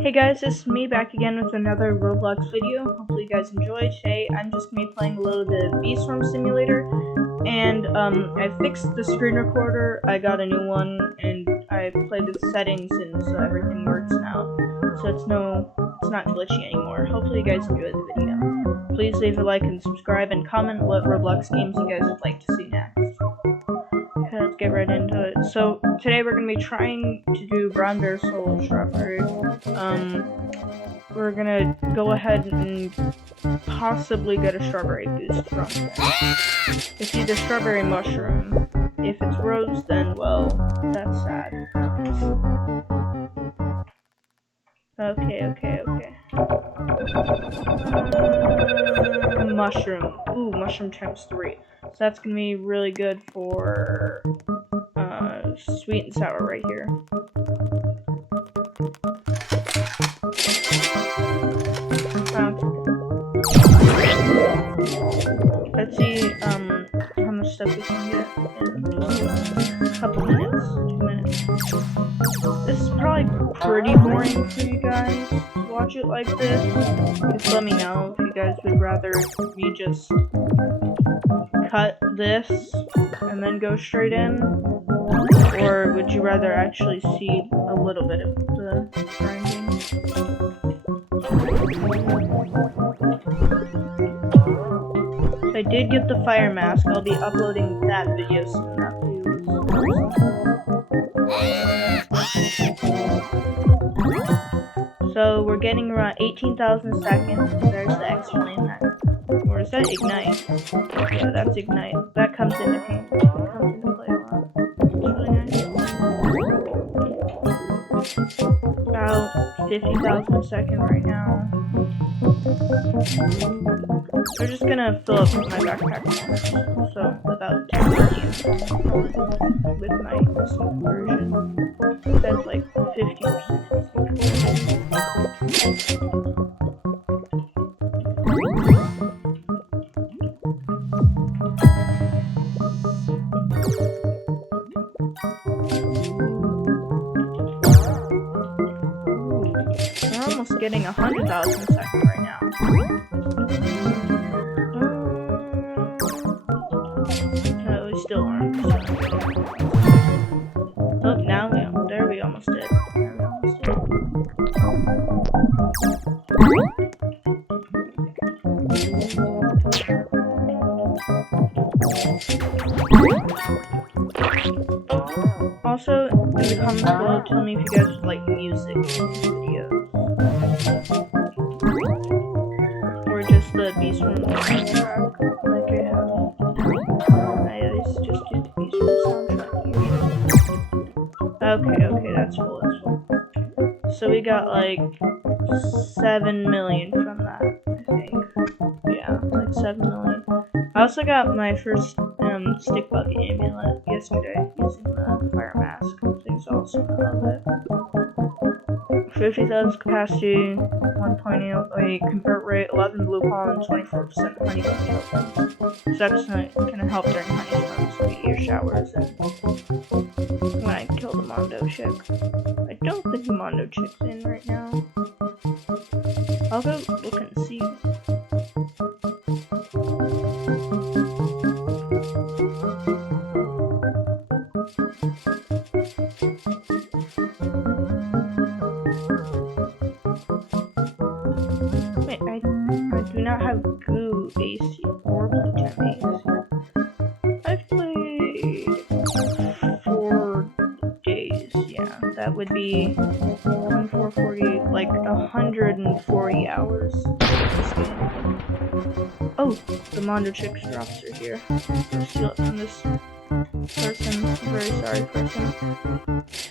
Hey guys, it's me back again with another Roblox video. Hopefully you guys enjoy. Today I'm just going to be playing a little bit of Bee Swarm Simulator, and I fixed the screen recorder. I got a new one, and I played with settings, and so everything works now. So it's not glitchy anymore. Hopefully you guys enjoyed the video. Please leave a like and subscribe, and comment what Roblox games you guys would like to see next. Okay, let's get right into it. So today we're gonna be trying to do Brown Bear Solo Strawberry. We're gonna go ahead and possibly get a strawberry boost from it. It's either strawberry mushroom. If it's rose, then well, that's sad. Okay. Mushroom. Ooh, mushroom times 3. So that's gonna be really good for sweet and sour right here. Let's see how much stuff we can get in just a couple minutes, 2 minutes. This is probably pretty boring for you guys to watch it like this. Just let me know if you guys would rather me just cut this and then go straight in, or would you rather actually see a little bit of the grinding? I did get the fire mask. I'll be uploading that video soon. That video. So we're getting around 18,000 seconds. There's the X-Flame. Or is that Ignite? Yeah, that's Ignite. That comes into play a lot. It's really nice. About 50,000 a second right now. We're just gonna fill up my backpack now. So about 10 million with my sync version. That's like 50%. We're almost getting 100,000 a second right now. No, we still aren't. Oh, now we almost did. Also, in the comments below, tell me if you guys would like music videos. Or just the Bee Swarm soundtrack, like I have. I always just do the Bee Swarm soundtrack. Okay, that's full. So we got like 7 million from that, I think. Yeah, like 7 million. I also got my first stick bug amulet yesterday using the fire mask. Things awesome. I love it. 50,000 capacity, 1.8 convert rate, 11 blue pollen, 24% honeycomb tokens. So that's gonna help during honeycombs, meteor showers, and when I kill the Mondo chick. I don't think the Mondo chick's in right now. I'll go look and see. Wait, I do not have goo AC or blue gem AC. I've played 4 days, yeah. That would be 2440, like 140 hours of this game. Oh, the Mondo Chicks drops are here. I'll steal it from this person, very sorry person.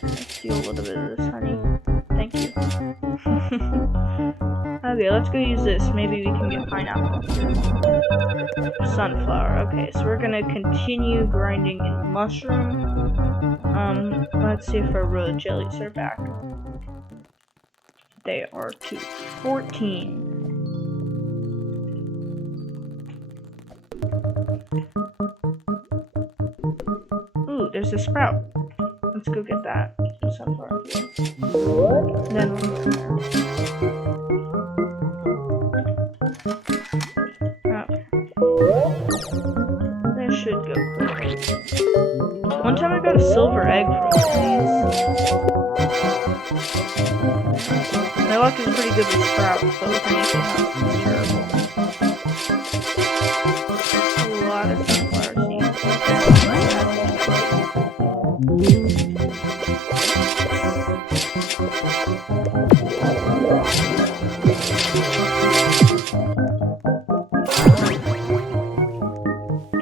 Let's steal a little bit of this honey. Thank you. Okay, let's go use this. Maybe we can get pineapple. Sunflower. Okay, so we're gonna continue grinding in mushroom. Let's see if our road jellies are back. They are to 14. Ooh, there's a sprout. Let's go get that. sunflower field. Then we'll go from there. Okay. That should go quickly. One time I got a silver egg from one of these. My luck is pretty good with sprouts, but with anything else, it's terrible. A lot of sunflower seeds.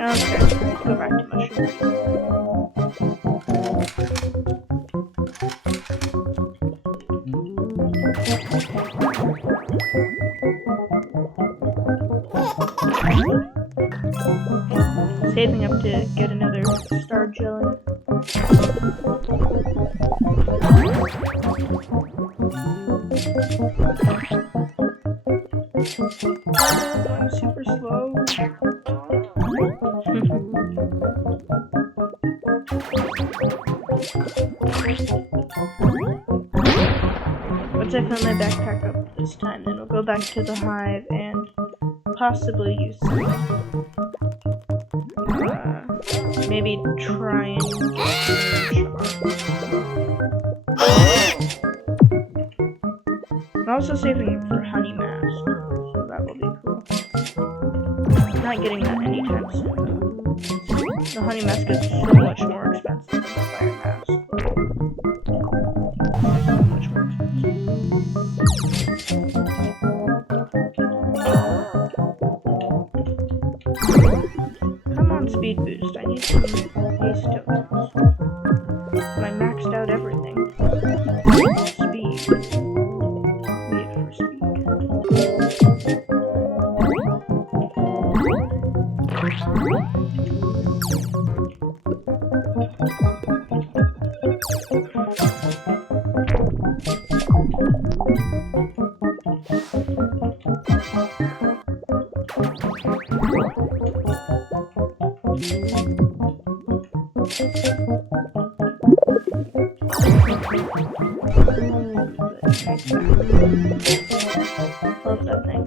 Okay, go back to mushrooms. Saving up to get another star jelly. I'm super slow. Once I fill my backpack up this time, then we'll go back to the hive and possibly use some. Maybe try and get I'm also saving it for honey mask, so that will be cool. Not getting that anytime soon. The honey mask is so much more expensive than the fire mask. So much more expensive. Come on, speed boost. I need some haste tokens. But I maxed out everything. Speed. Wait for speed. Love that thing.